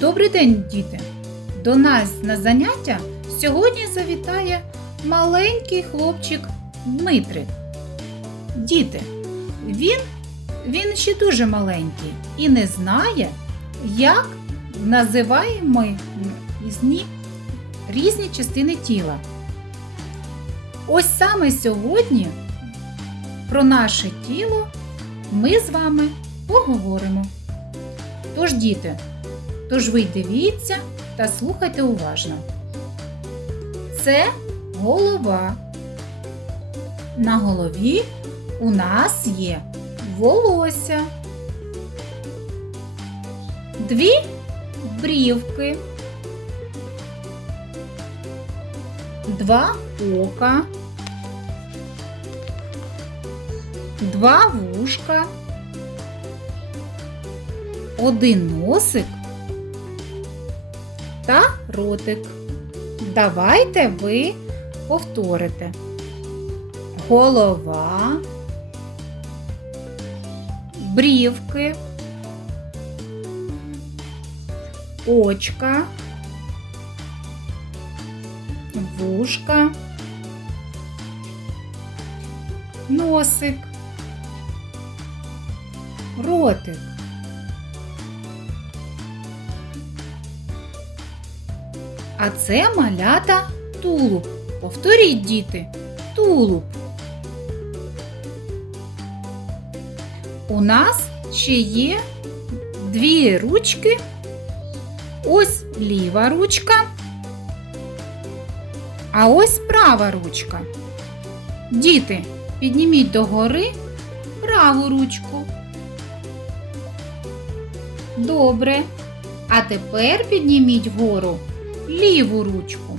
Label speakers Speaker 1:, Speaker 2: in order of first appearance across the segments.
Speaker 1: Добрий день, діти! До нас на заняття сьогодні завітає маленький хлопчик Дмитрик. Діти, він, він ще дуже маленький і не знає, як називаємо різні, різні частини тіла. Ось саме сьогодні про наше тіло ми з вами поговоримо. Тож, діти, тож ви дивіться та слухайте уважно. Це голова. На голові у нас є волосся, дві брівки, два ока, два вушка, один носик та ротик. Давайте ви повторите. Голова, брівки, очка, вушка, носик, ротик. А це малята тулуб. Повторіть, діти, тулуб. У нас ще є дві ручки. Ось ліва ручка, а ось права ручка. Діти, підніміть догори праву ручку. Добре. А тепер підніміть вгору ліву ручку.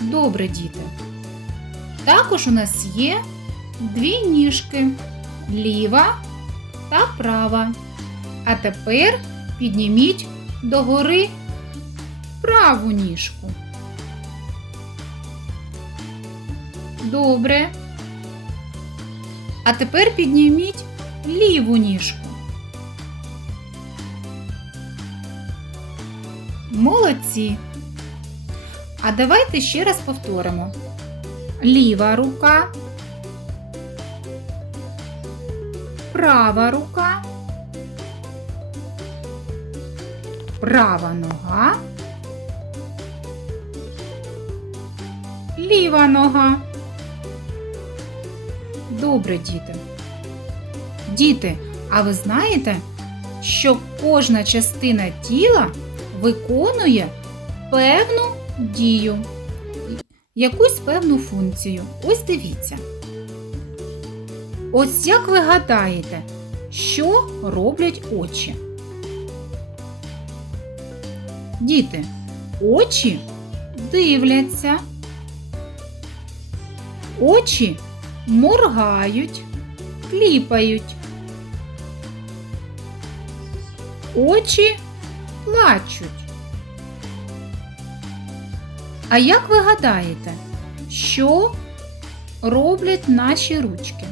Speaker 1: Добре, діти. Також у нас є дві ніжки ліва та права. А тепер підніміть догори праву ніжку. Добре. А тепер підніміть ліву ніжку. Молодці. А давайте ще раз повторимо. Ліва рука, права рука, права нога, ліва нога. Добре, діти. Діти, а ви знаєте, що кожна частина тіла виконує певну дію, якусь певну функцію. Ось дивіться. Ось як ви гадаєте, що роблять очі? Діти, очі дивляться, очі моргають, кліпають. Очі плачуть. А як ви гадаєте, що роблять наші ручки?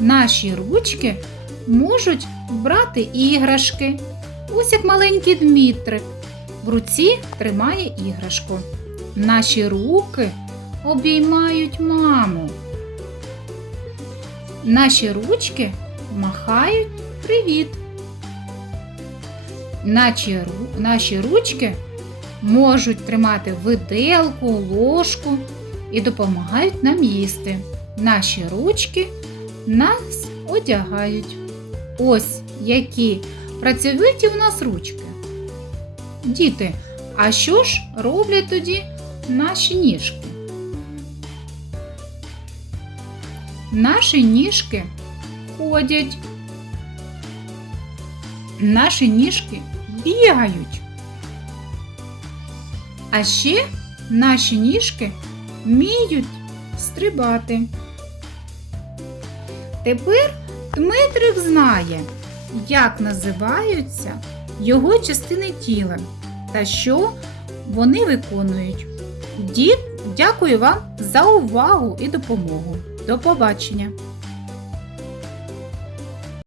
Speaker 1: Наші ручки можуть брати іграшки. Ось як маленький Дмитрик в руці тримає іграшку. Наші руки обіймають маму. Наші ручки махають привіт. Наші, наші ручки можуть тримати виделку, ложку і допомагають нам їсти. Наші ручки нас одягають. Ось які працьовиті в нас ручки. Діти, а що ж роблять тоді наші ніжки? Наші ніжки ходять. Наші ніжки бігають. А ще наші ніжки вміють стрибати. Тепер Дмитрик знає, як називаються його частини тіла та що вони виконують. Дід, дякую вам за увагу і допомогу. До побачення!